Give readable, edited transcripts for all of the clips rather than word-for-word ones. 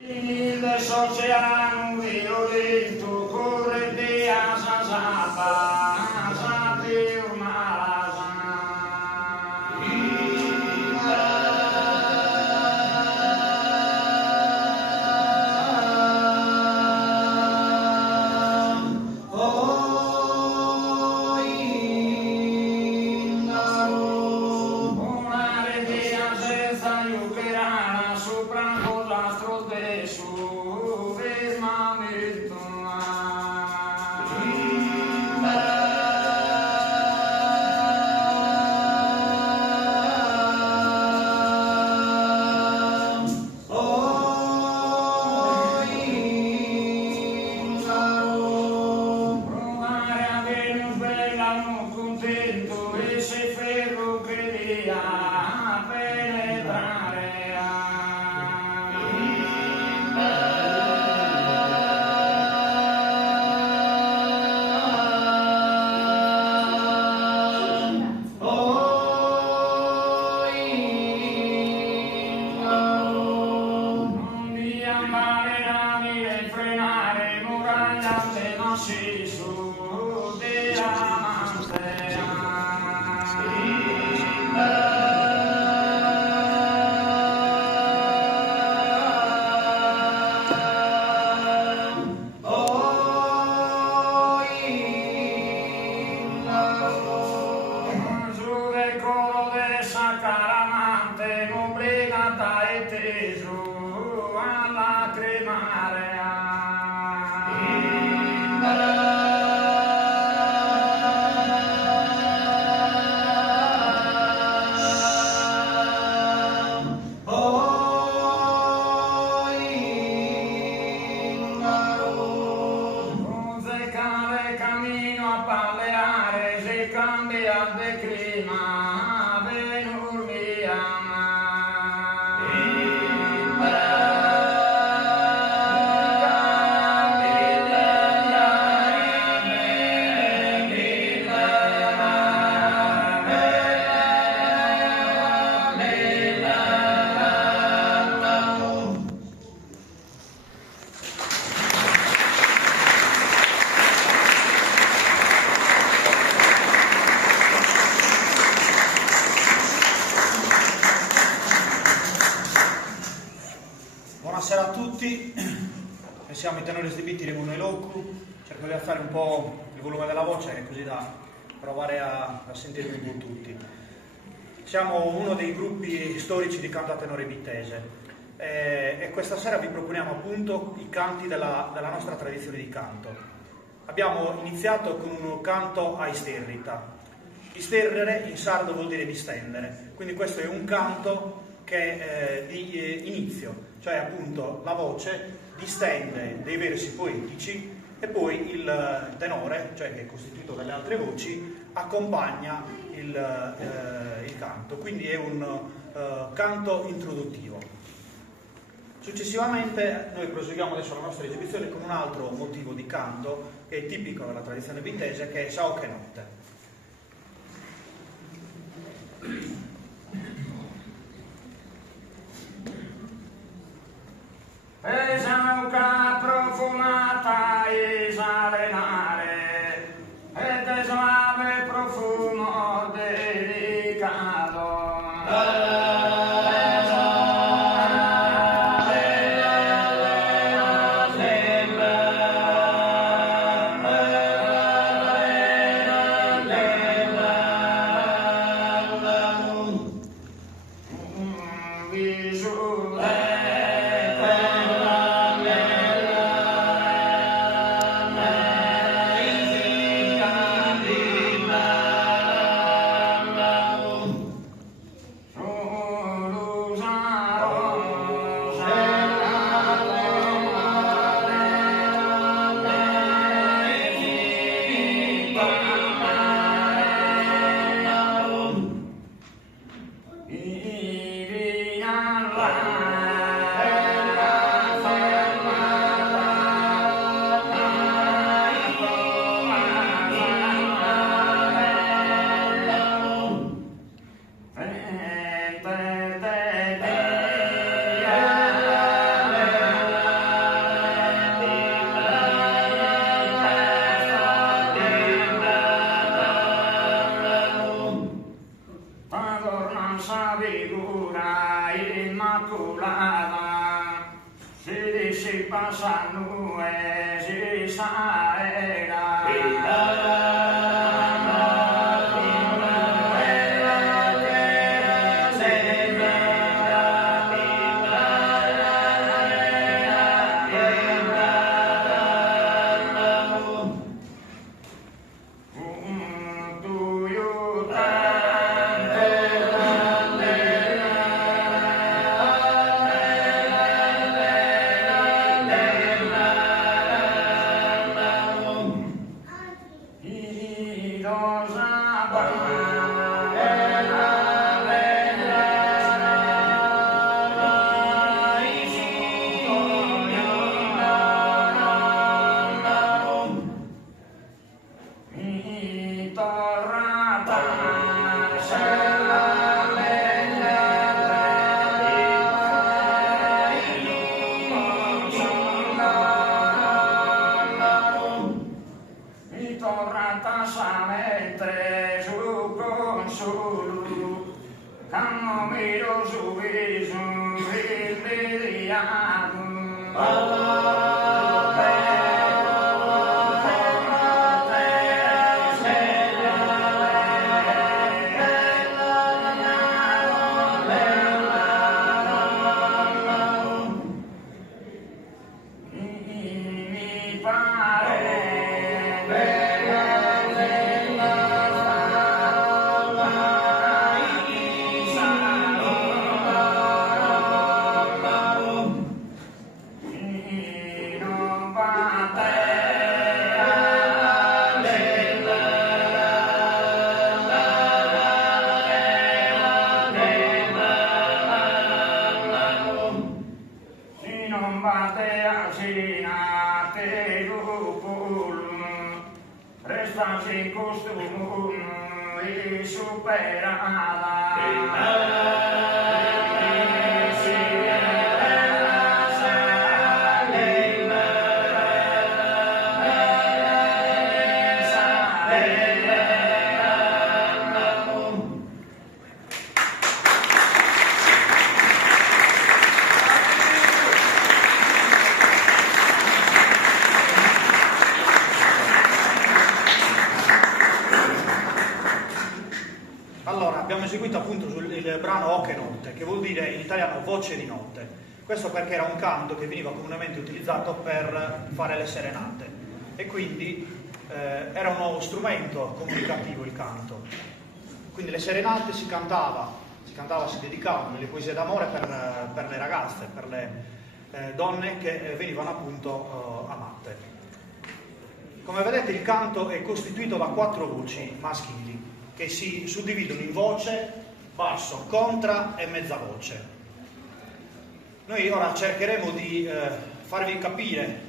Il oceano violento corre di asasata, asate un'asa. Contento e se ferro crea penetrare non mi ammalerà e frenare muraglia se non si su della caramante non obbligata e teso alla cremare cammino a palleare se cambia de clima venur mia Buonasera a tutti, siamo i tenori sdibiti di Mono e Locu, cerco di alzare un po' il volume della voce così da provare a sentirmi un po' tutti. Siamo uno dei gruppi storici di canto a tenore bittese e questa sera vi proponiamo appunto i canti della nostra tradizione di canto. Abbiamo iniziato con un canto a isterrita. Isterrere in sardo vuol dire distendere, quindi questo è un canto che è di inizio, cioè appunto la voce distende dei versi poetici e poi il tenore, cioè che è costituito dalle altre voci, accompagna il canto, quindi è un canto introduttivo. Successivamente noi proseguiamo adesso la nostra esibizione con un altro motivo di canto che è tipico della tradizione bittese, che è Sao che notte. Esauca profumata esalenare ed esuave profumo delicato si passano e si saera. Il brano Oche Notte, che vuol dire in italiano voce di notte. Questo perché era un canto che veniva comunemente utilizzato per fare le serenate e quindi era un nuovo strumento comunicativo il canto. Quindi le serenate si dedicavano nelle poesie d'amore per le ragazze, per le donne che venivano appunto amate. Come vedete il canto è costituito da 4 voci maschili che si suddividono in voce, basso, contra e mezza voce. Noi ora cercheremo di farvi capire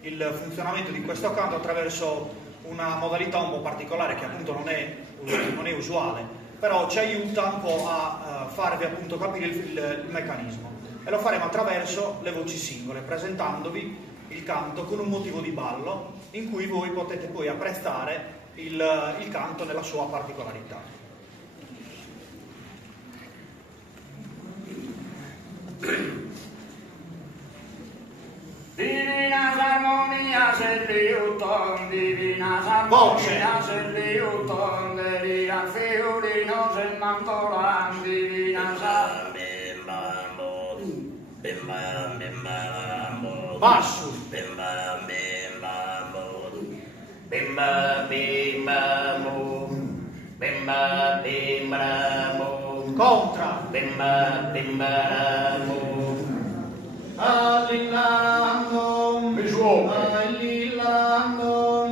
il funzionamento di questo canto attraverso una modalità un po' particolare che appunto non è usuale, però ci aiuta un po' a farvi appunto capire il meccanismo, e lo faremo attraverso le voci singole, presentandovi il canto con un motivo di ballo in cui voi potete poi apprezzare il canto nella sua particolarità. Divina armonia se liuton, divina armonia se liuton, delia fiorino se mantolan, divina basso, bimba bimba mo, bimba bimba mo, contra, bimba bimba mo, all'inlandom, visuale, all'inlandom,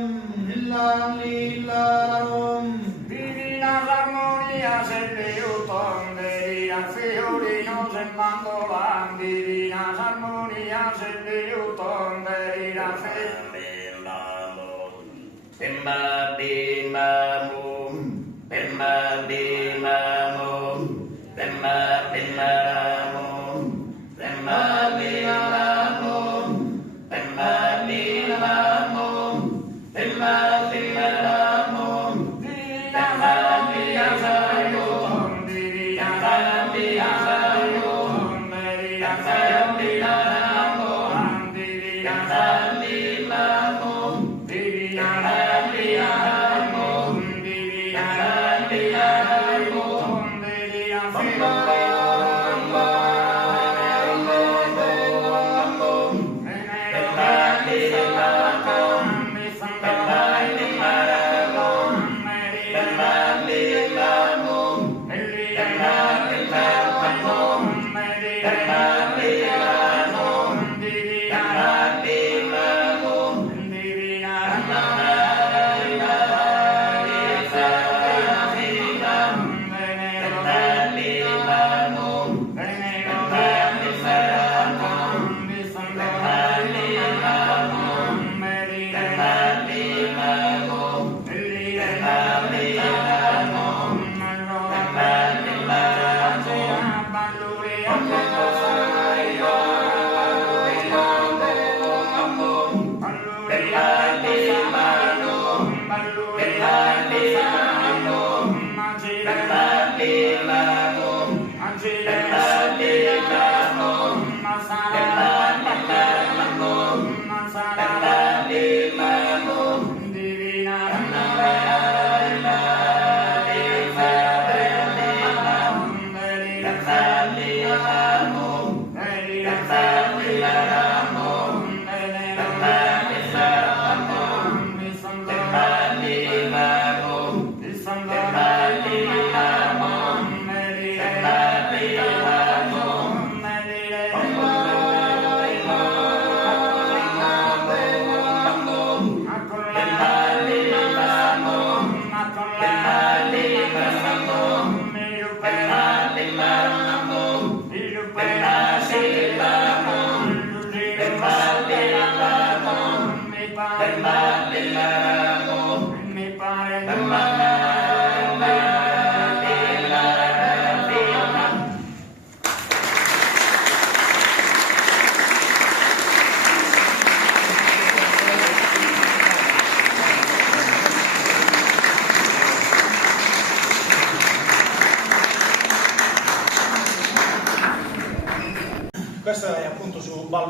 all'inlandom, divina armonia se liuton, delia fiorino se mantolan, divina armonia se liuton, delia fiorino. bimba bimba mo, bimba bimba mo, bimba bimba mo, bimba bimba mo, bimba bimba mo, bimba bimba mo,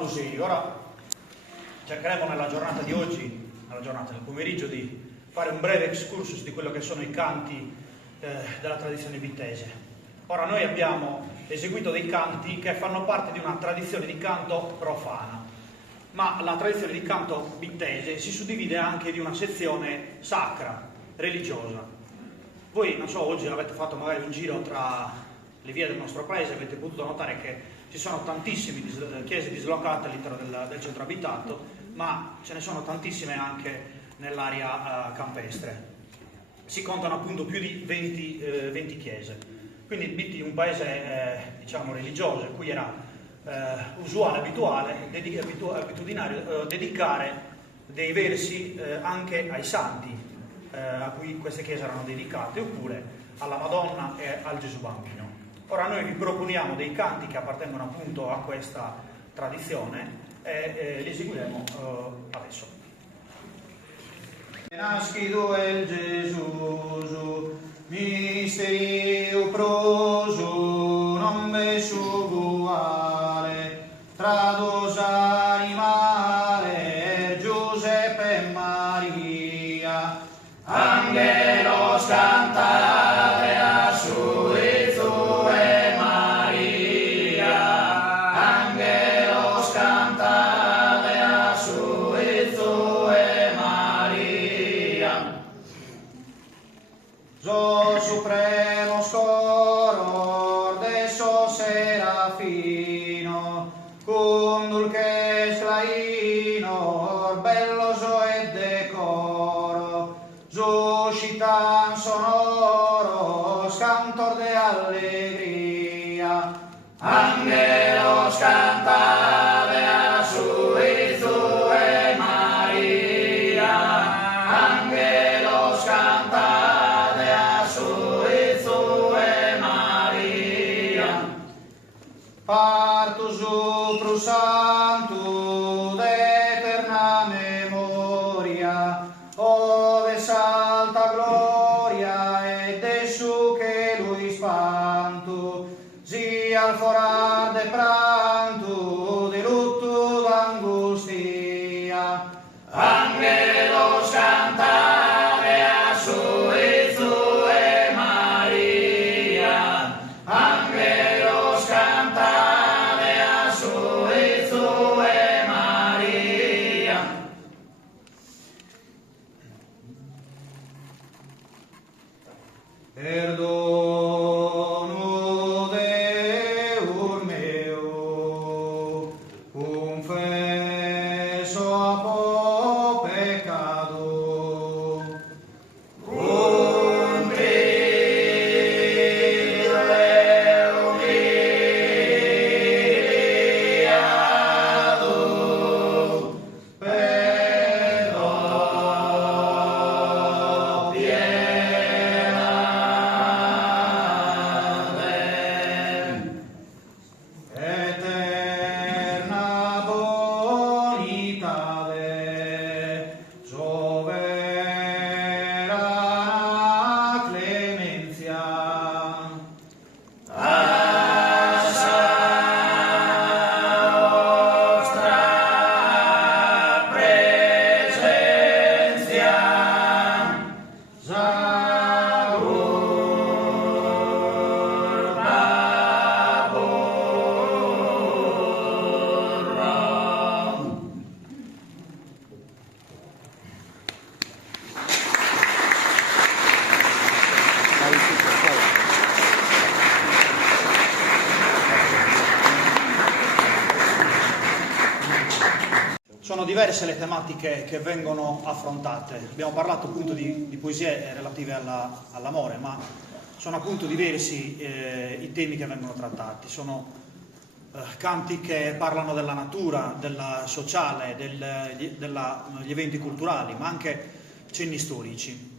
Ballusei. Ora cercheremo nella giornata di oggi, nel pomeriggio, di fare un breve excursus di quello che sono i canti della tradizione bittese. Ora, noi abbiamo eseguito dei canti che fanno parte di una tradizione di canto profana, ma la tradizione di canto bittese si suddivide anche di una sezione sacra, religiosa. Voi, non so, oggi avete fatto magari un giro tra le vie del nostro paese, avete potuto notare che ci sono tantissime chiese dislocate all'interno del centro abitato, ma ce ne sono tantissime anche nell'area campestre. Si contano appunto più di 20 chiese. Quindi Bitti è un paese diciamo religioso, in cui era usuale, abitudinario dedicare dei versi anche ai santi a cui queste chiese erano dedicate, oppure alla Madonna e al Gesù Bambino. Ora noi vi proponiamo dei canti che appartengono appunto a questa tradizione e li eseguiremo adesso. Nascido el Gesù, misterio proso, non ve uguale, tra dos animale, Giuseppe e Maria, angelos cantate a su e Maria, angelos cantate a su e Maria. So supremo scoro de so serafino, cum dulces claino, bello so e decoro, suscitan sonoros cantor de allegria, angelos cantate a su e Maria, angelos cantate a su e Maria. Partus pro santo de eterna memoria, ove salta gloria e de su che lui spanto, si al forar de pranto, de lutto d'angustia, angelos cantare a su e Maria, angelos cantare a su e Maria. Perdono Deum meo, confesso a po peccato, un umiliato, perdono piena eterna bonitade, soverana clemenzia, assa nostra presentia, Sono diverse le tematiche che vengono affrontate. Abbiamo parlato appunto di poesie relative all'amore, ma sono appunto diversi i temi che vengono trattati. Sono canti che parlano della natura, del sociale, degli eventi culturali, ma anche cenni storici.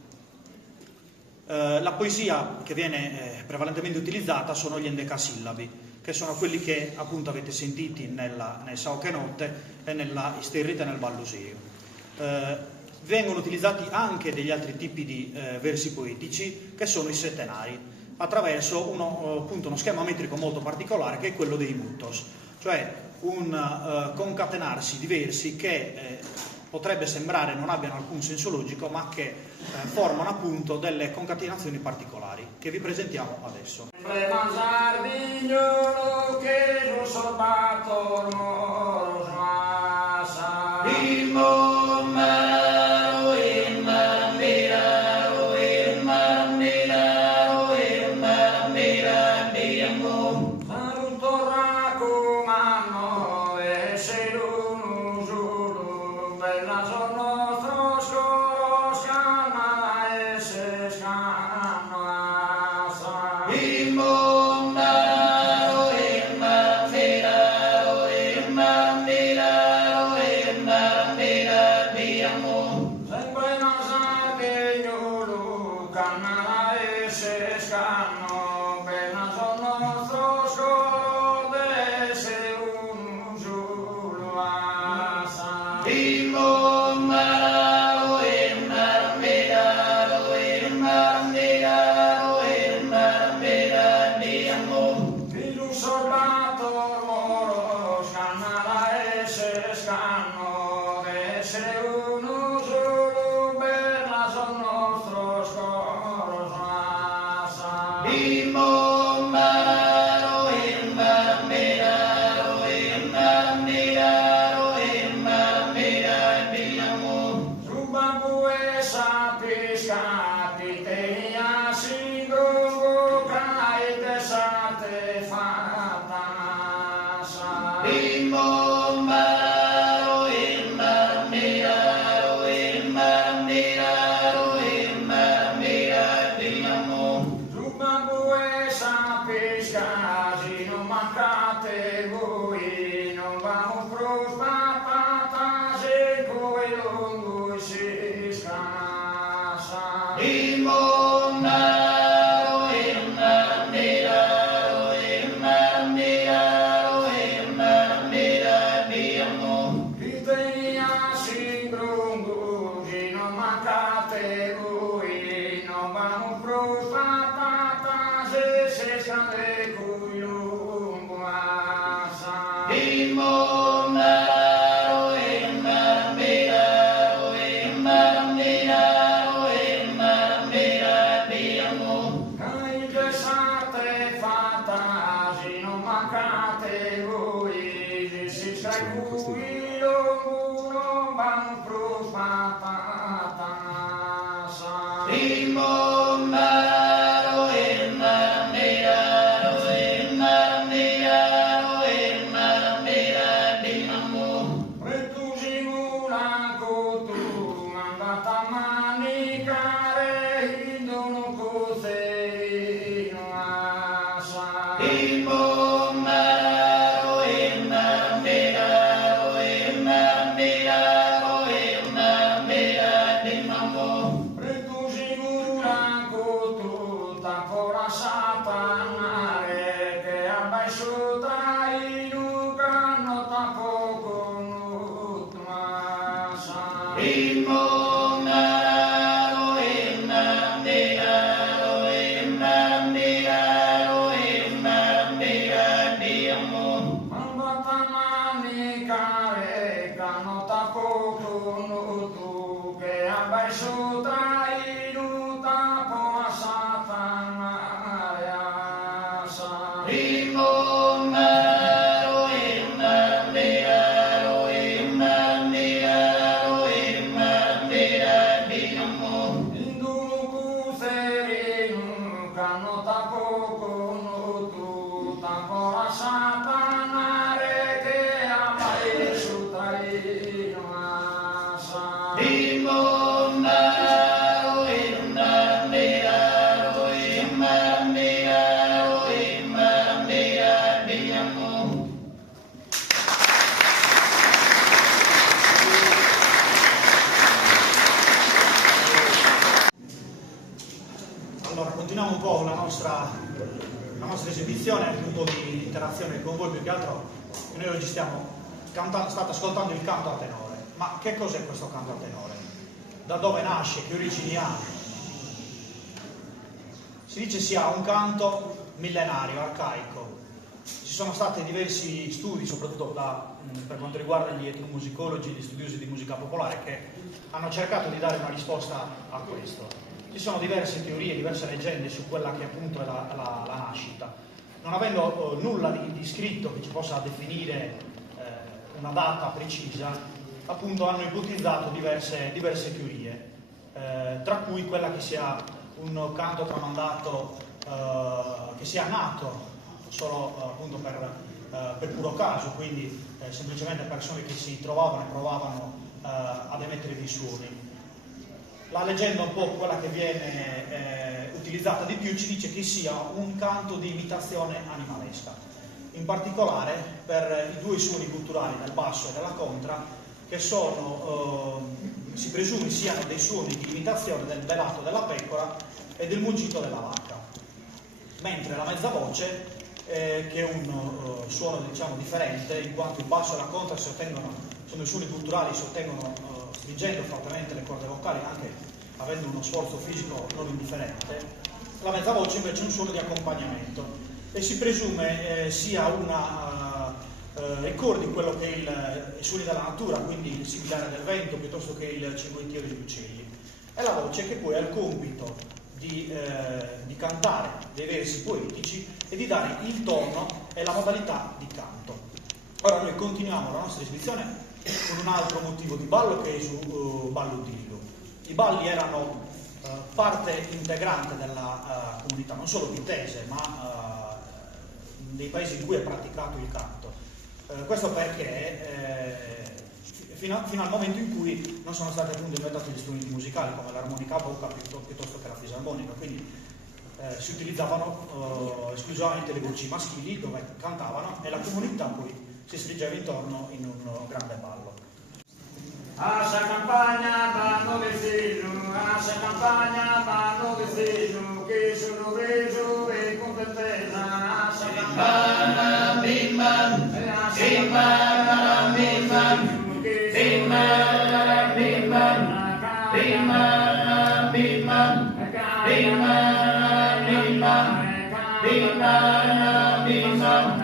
La poesia che viene prevalentemente utilizzata sono gli endecasillabi, che sono quelli che appunto avete sentiti nel Sao che notte e nella Isterrita e nel Ballusei. Vengono utilizzati anche degli altri tipi di versi poetici, che sono i settenari, attraverso uno schema metrico molto particolare, che è quello dei mutos, cioè un concatenarsi di versi che potrebbe sembrare non abbiano alcun senso logico, ma che formano appunto delle concatenazioni particolari che vi presentiamo adesso. Allora, continuiamo un po' la nostra esibizione, un po' di interazione con voi, più che altro noi oggi state ascoltando il canto a tenore. Ma che cos'è questo canto a tenore? Da dove nasce? Che origini ha? Si dice sia un canto millenario, arcaico, Ci sono stati diversi studi, soprattutto per quanto riguarda gli etnomusicologi, gli studiosi di musica popolare, che hanno cercato di dare una risposta a questo. Ci sono diverse teorie, diverse leggende su quella che appunto è la nascita. Non avendo nulla di scritto che ci possa definire una data precisa, appunto hanno ipotizzato diverse teorie, tra cui quella che sia un canto tramandato, che sia nato solo appunto per puro caso, quindi semplicemente persone che si trovavano e provavano ad emettere dei suoni. La leggenda un po' quella che viene utilizzata di più ci dice che sia un canto di imitazione animalesca, in particolare per i due suoni gutturali del basso e della contra, che sono, si presume siano dei suoni di imitazione del belato della pecora e del muggito della vacca, mentre la mezza voce, che è un suono diciamo differente, in quanto il basso e la contra sono i suoni gutturali, si ottengono stringendo fortemente le corde vocali, anche avendo uno sforzo fisico non indifferente. La mezza voce invece è un suono di accompagnamento e si presume sia una ricordi quello che è i suoni della natura, quindi il sibilare del vento piuttosto che il cinguettio degli uccelli. È la voce che poi ha il compito di cantare dei versi poetici e di dare il tono e la modalità di canto. Ora noi continuiamo la nostra esibizione con un altro motivo di ballo, che è su ballo udillo. I balli erano parte integrante della comunità, non solo vitese, ma dei paesi in cui è praticato il canto. Questo perché fino al momento in cui non sono stati appunto inventati gli strumenti musicali come l'armonica a bocca piuttosto che la fisarmonica, quindi si utilizzavano esclusivamente le voci maschili dove cantavano e la comunità poi si stringeva intorno in un grande ballo. Asa campagna vanno vestito, asa campagna vanno vestito, che sono reso e competenza, asa campagna bimman, bimman, bimman, bimman, bimman, bimman, bimman, bimman, bimman, bimman, bimman, bimman.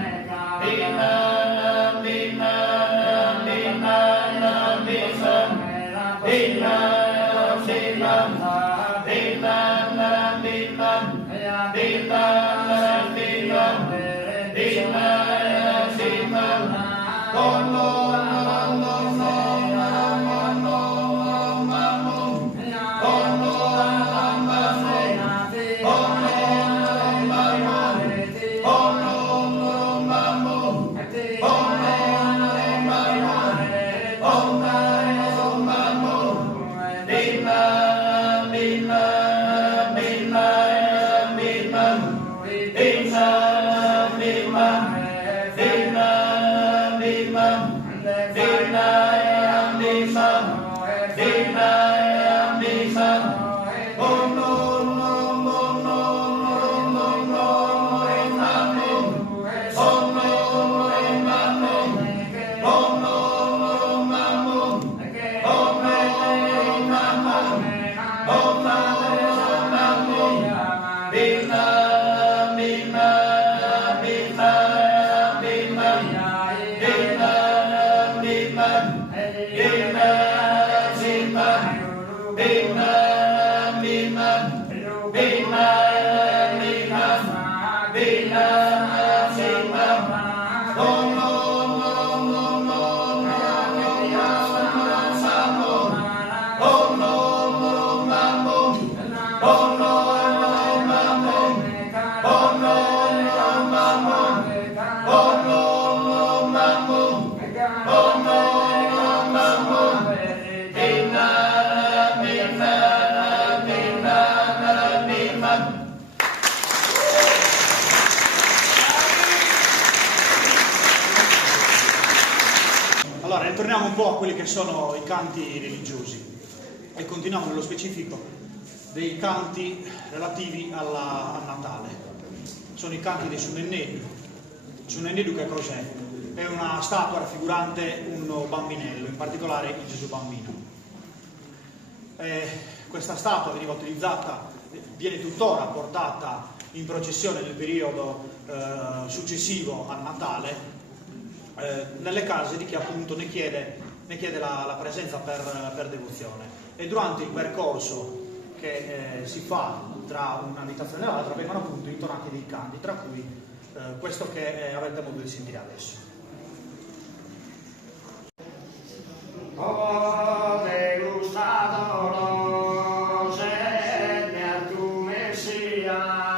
Allora, torniamo un po' a quelli che sono i canti religiosi e continuiamo nello specifico dei canti relativi al Natale. Sono i canti dei Sunennedu. Sunennedu che cos'è? È una statua raffigurante un bambinello, in particolare il Gesù bambino. Questa statua veniva utilizzata, viene tuttora portata in processione nel periodo successivo al Natale nelle case di chi appunto ne chiede la presenza per devozione. E durante il percorso che si fa tra un'abitazione e l'altra vengono appunto intonati dei canti, tra cui questo che avete modo di sentire adesso. Oh, degustador, segna tu Messia.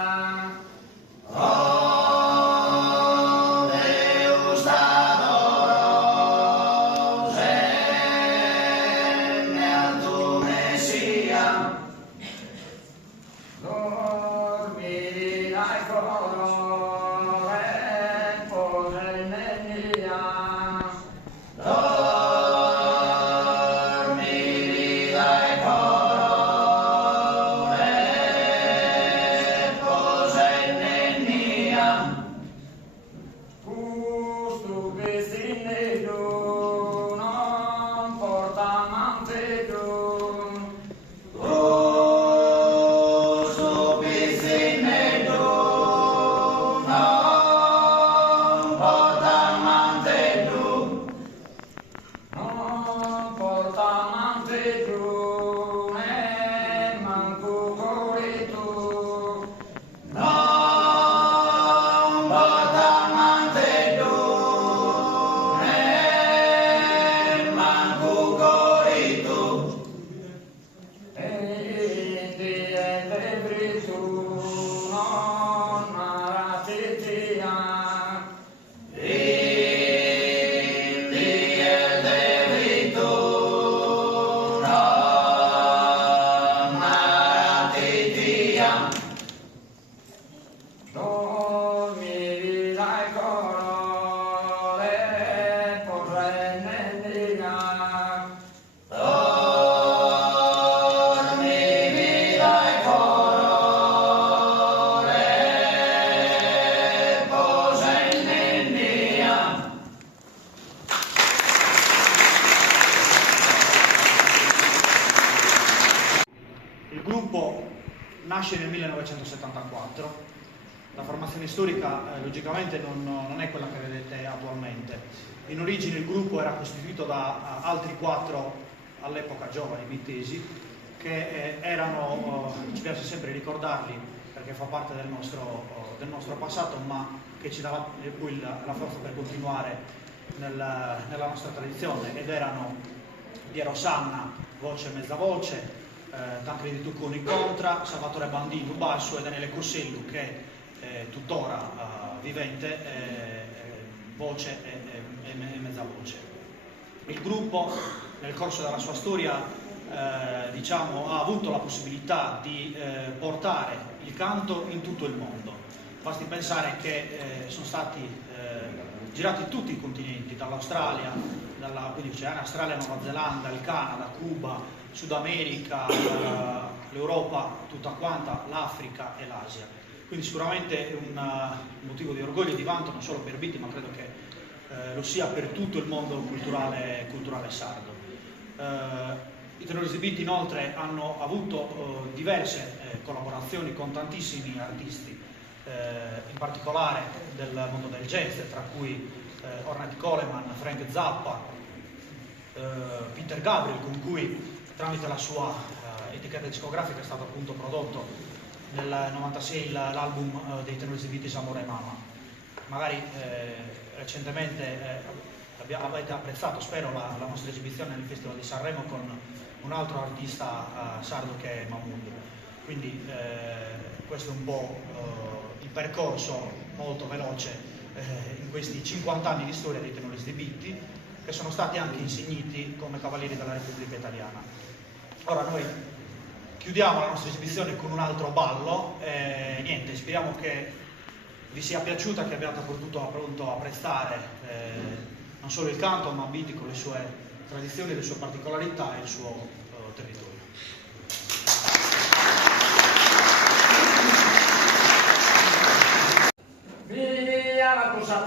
Nasce nel 1974, la formazione storica logicamente non è quella che vedete attualmente. In origine il gruppo era costituito da altri 4 all'epoca giovani bittesi che erano, ci piace sempre ricordarli perché fa parte del nostro passato, ma che ci dà poi la forza per continuare nella nostra tradizione, ed erano Piero Sanna, voce e mezza voce, Tancredi Tucconi contra, Salvatore Bandino basso e Daniele Cossellu, che è tuttora vivente, voce e mezza voce. Il gruppo nel corso della sua storia ha avuto la possibilità di portare il canto in tutto il mondo. Basti pensare che sono stati girati tutti i continenti, dall'Australia, quindi c'è Australia, Nuova Zelanda, il Canada, Cuba, Sud America, l'Europa tutta quanta, l'Africa e l'Asia. Quindi sicuramente un motivo di orgoglio e di vanto non solo per Bitti, ma credo che lo sia per tutto il mondo culturale sardo. I Tenoristi Bitti inoltre hanno avuto diverse collaborazioni con tantissimi artisti, in particolare del mondo del jazz, tra cui Ornette Coleman, Frank Zappa, Peter Gabriel, con cui tramite la sua etichetta discografica è stato appunto prodotto nel 96 l'album dei Tenoristi Bitti Amore e Mama. Magari recentemente avete apprezzato, spero, la nostra esibizione nel Festival di Sanremo con un altro artista sardo che è Mahmood. Quindi questo è un po' il percorso molto veloce in questi 50 anni di storia dei Tenoristi Bitti, che sono stati anche insigniti come Cavalieri della Repubblica Italiana. Ora noi chiudiamo la nostra esibizione con un altro ballo e niente, speriamo che vi sia piaciuta, che abbiate potuto appunto apprezzare non solo il canto, ma Bitti con le sue tradizioni, le sue particolarità e il suo territorio. Via la pusa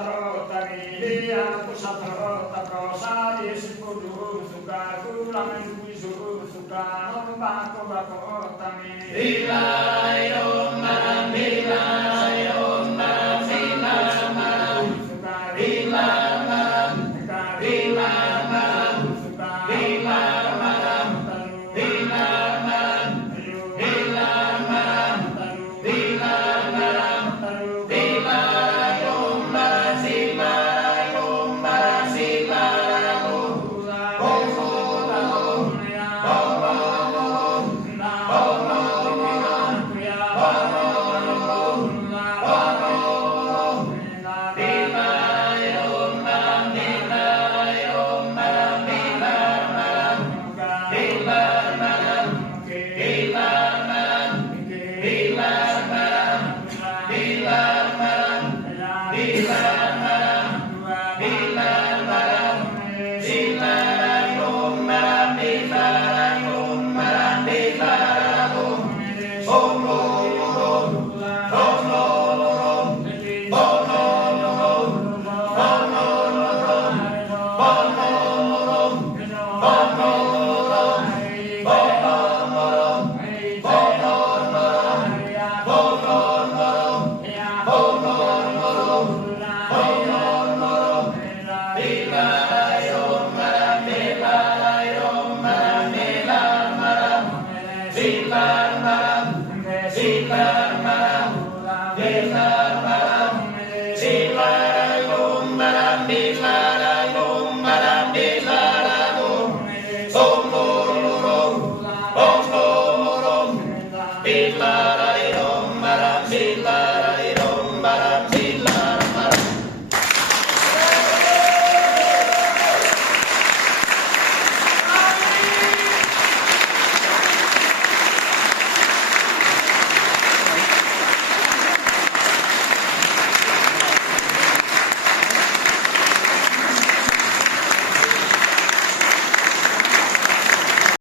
trotta, cosa riesci con lui, su la menui su non bacco, portami. Viva, Silaram, Silaram, Silaram, Silaram, Silaram,